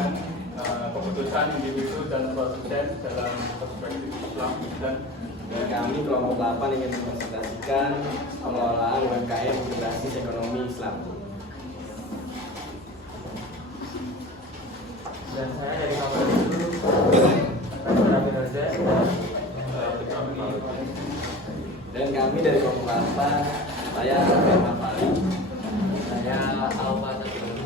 dengan keputusan individu dan produsen dalam perspektif Islam. Dan kami kelompok 8 ingin mempresentasikan pengelolaan UMKM berbasis ekonomi Islam. Dan saya dari kelompok itu Rabi Roza. Dan kami dari kelompok 8, saya Firman Fali. Saya Alfa tujuan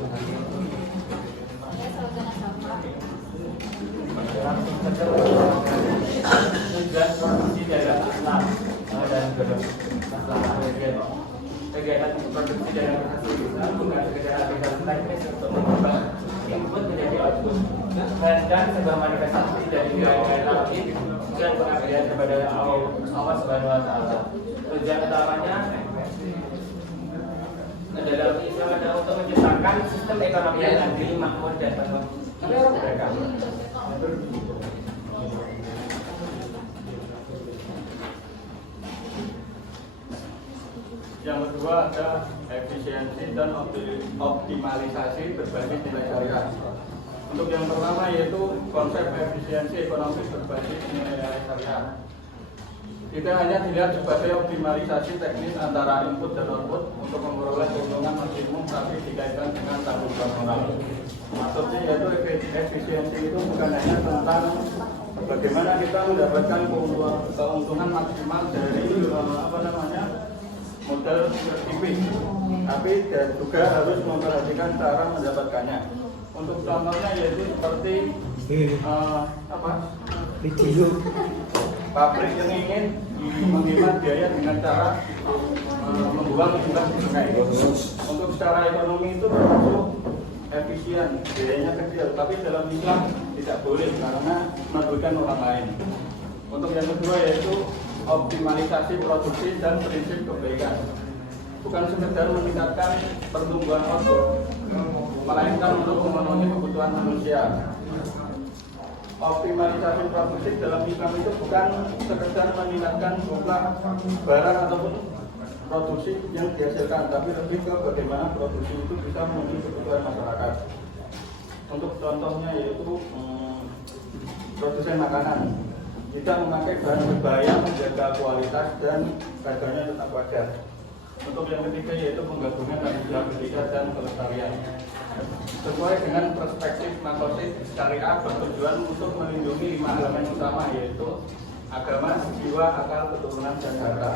produksi dalam Islam dan kegiatan produksi dalam Islam bukan sekedar aplikasi teknis untuk mengubah input menjadi output, melainkan sebuah manifestasi dari nilai-nilai tauhid dan pengabdian kepada Allah Subhanahu Wa Taala. Tujuan utamanya dalam Islam adalah untuk menciptakan sistem ekonomi yang adil, makmur dan penuh keberagaman. yang kedua ada efisiensi dan optimalisasi berbasis nilai syariah. Untuk yang pertama yaitu konsep efisiensi ekonomi berbasis nilai syariah. Kita hanya dilihat sebagai optimalisasi teknis antara input dan output untuk memperoleh keuntungan maksimum, tapi dikaitkan dengan tanggung jawab moral. Maksudnya yaitu efisiensi itu bukan hanya tentang bagaimana kita mendapatkan keuntungan maksimal dari modal tipis, tapi juga harus memperhatikan cara mendapatkannya. Untuk contohnya yaitu seperti pabrik yang ingin menghemat biaya dengan cara membuang limbah di sungai. Untuk secara ekonomi itu termasuk efisien, biayanya kecil, tapi dalam Islam tidak boleh karena merugikan orang lain. Untuk yang kedua yaitu optimalisasi produksi dan prinsip kebaikan. Bukan sekedar meningkatkan pertumbuhan output, melainkan untuk memenuhi kebutuhan manusia. Optimalisasi produksi dalam Islam itu bukan sekedar meningkatkan jumlah barang ataupun produksi yang dihasilkan, tapi lebih ke bagaimana produksi itu bisa memenuhi kebutuhan masyarakat. Untuk contohnya yaitu produsen makanan, tidak memakai bahan berbahaya, menjaga kualitas dan harganya tetap wajar. Untuk yang ketiga yaitu penggabungan stabilitas dan kelestarian. Sesuai dengan perspektif makosid syariah bertujuan untuk melindungi 5 elemen utama yaitu agama, jiwa, akal, keturunan, dan harta.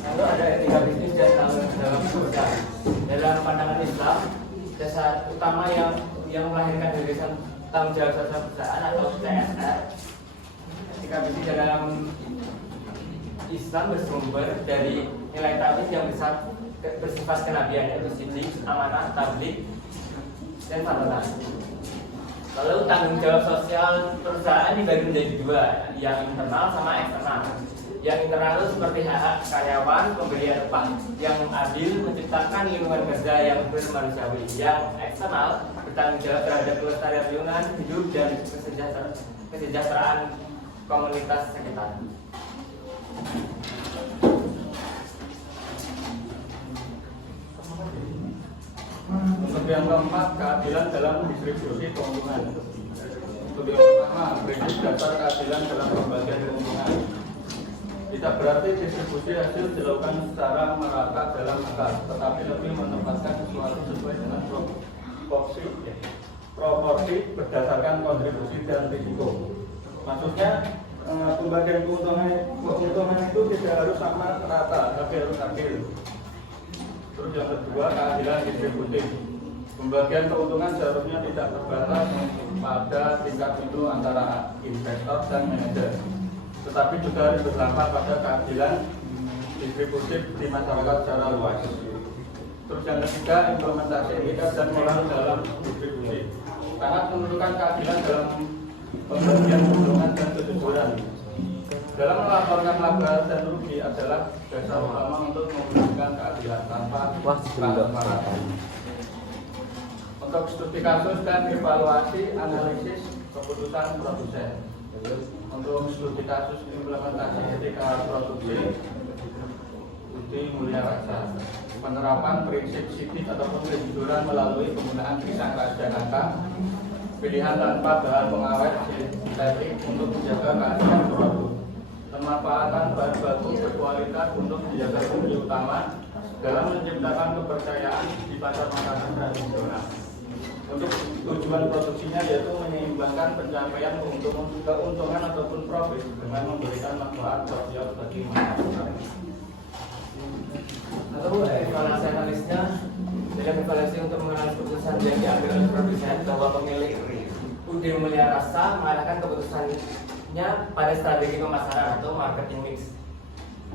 Lalu ada etika bisnis dan dalam usaha. Dalam pandangan Islam, dasar utama yang melahirkan gagasan tanggung jawab sosial perusahaan atau CSR. Etika bisnis dalam Islam bersumber dari nilai tauhid yang bersifat kenabian, yaitu sidik, amanah, tabligh, dan fardhu. Lalu tanggung jawab sosial perusahaan dibagi menjadi 2, yang internal sama eksternal. Yang internal itu seperti hak karyawan, pemberian upah yang adil, menciptakan lingkungan kerja yang bermanusiawi. Yang eksternal bertanggung jawab terhadap kelestarian lingkungan hidup dan kesejahteraan komunitas sekitar. Untuk yang keempat, keadilan dalam distribusi keuntungan. Untuk yang pertama, prinsip dasar keadilan dalam pembagian keuntungan. Tidak berarti distribusi hasil dilakukan secara merata dalam angka, tetapi lebih menempatkan sesuatu sesuai dengan proporsi berdasarkan kontribusi dan risiko. Maksudnya pembagian keuntungan itu tidak harus sama rata, tapi harus adil. Terus yang kedua, keadilan distributif. Pembagian keuntungan seharusnya tidak terbatas pada tingkat itu antara investor dan manajer, tetapi juga harus berdampak pada keadilan distributif di masyarakat secara luas. Terus yang ketiga, implementasi etika dan moral dalam distribusi. Sangat menentukan keadilan dalam pembagian keuntungan dan kejujuran. Dalam melaporkan laba dan rugi adalah dasar utama untuk memberikan keadilan tanpa transparansi. Untuk studi kasus dan evaluasi analisis keputusan produsen. Untuk studi kasus implementasi etika produksi, Udi Mulya Raksa. penerapan prinsip sidik ataupun kejujuran melalui penggunaan pisang Jakarta, pilihan tanpa bahan pengawet sintetik untuk menjaga keaslian produk, pemanfaatan bahan baku berkualitas untuk menjaga kunci utama dalam menciptakan kepercayaan di pasar makanan tradisional. Untuk tujuan produksinya yaitu menyeimbangkan pencapaian keuntungan ataupun profit dengan memberikan manfaat sosial bagi masyarakat. Lalu evaluasi analisnya, dalam evaluasi untuk mengenal keputusan yang diambil oleh produsen bahwa pemilik UD Mulia Rasa mengarahkan keputusannya pada strategi pemasaran atau marketing mix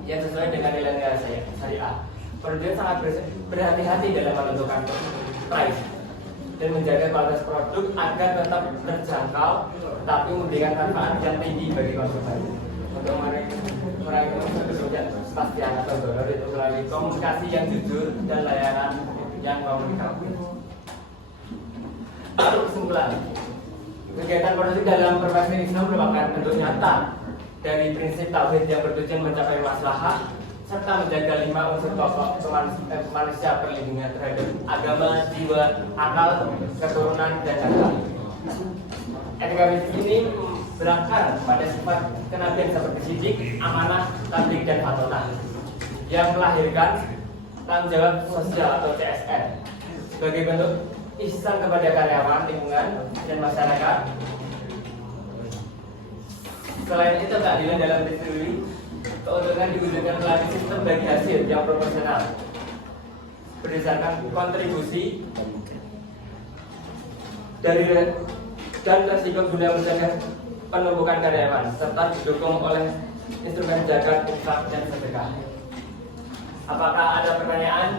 yang sesuai dengan nilai-nilai syariah. Produsen sangat berhati-hati dalam menentukan price dan menjaga kualitas produk agar tetap terjangkau tetapi memberikan manfaat yang tinggi bagi konsumen. Untuk mengurangi kepastian atau dollar itu melalui komunikasi yang jujur dan layanan yang komunikatif. Kesimpulan, kegiatan produksi dalam perspektif Islam merupakan bentuk nyata dari prinsip tauhid yang bertujuan mencapai maslahah serta menjaga 5 unsur pokok manusia perlindungan terhadap agama, jiwa, akal, keturunan, dan harta. Etika bisnis ini berakar pada sifat kenabian seperti sidik, amanah, tabligh, dan fatonah yang melahirkan tanggung jawab sosial atau CSR sebagai bentuk ihsan kepada karyawan, lingkungan, dan masyarakat. Selain itu, keadilan dalam distribusi keuntungan diwujudkan melalui sistem bagi hasil yang proporsional berdasarkan kontribusi dari dan resiko guna menjaga penumpukan karyawan serta didukung oleh instrumen zakat, infak, dan sedekah. Apakah ada pertanyaan?